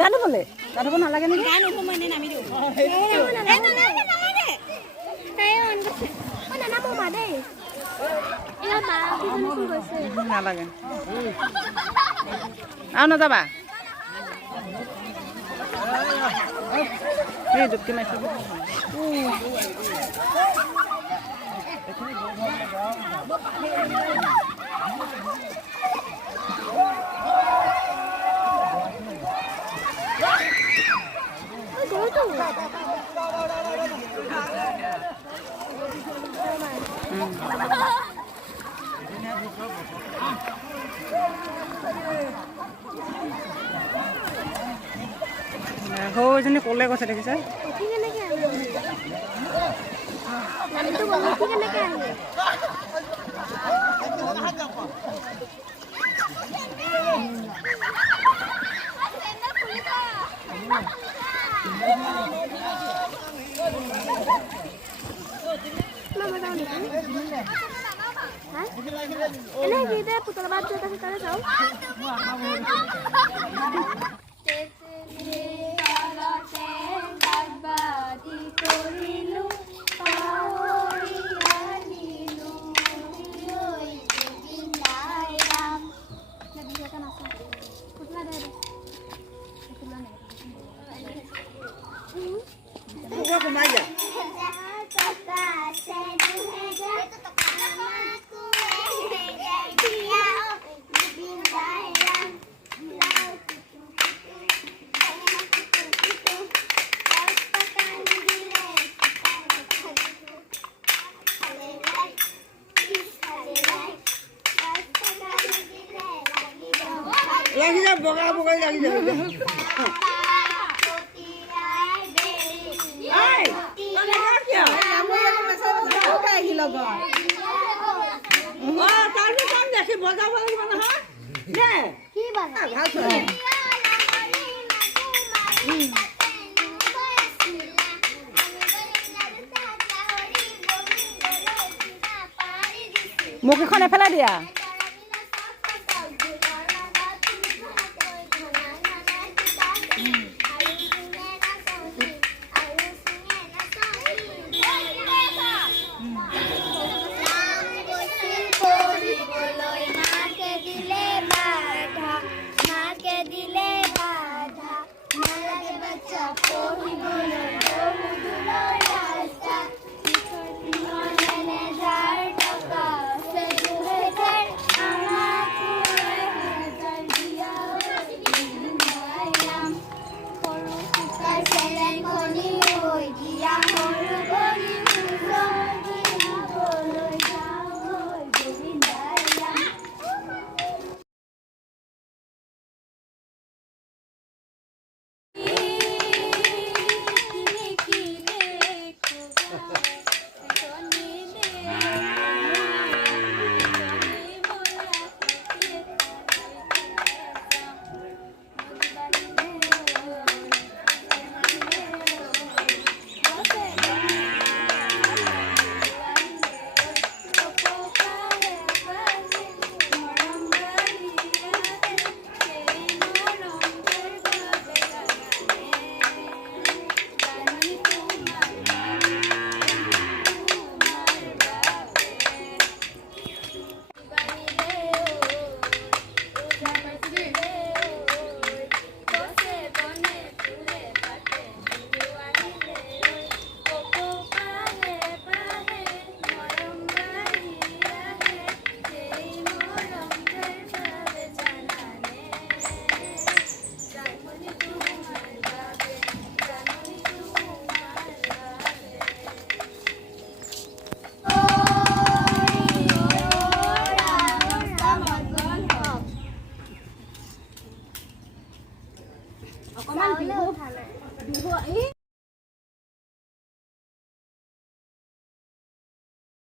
গান বলে গান নালাগে নি গান মানে নামি দিও নালাগে আৰু নাযাবা এই দুটকে মাইছে সৌজনী ক'লে কৈছে দেখিছে পুতলা বাদ যাও লাগি যা বগা বগা লাগি যা এই তোনে কাকিয়া আমি এরকম মেসেজ ওকে আহি লগ ও তার কাম দেখি বগা বগা না হয় নে কি বাগা ভাল করে মুখ এখন এফালে দিয়া অকমান বিহু বিহু এই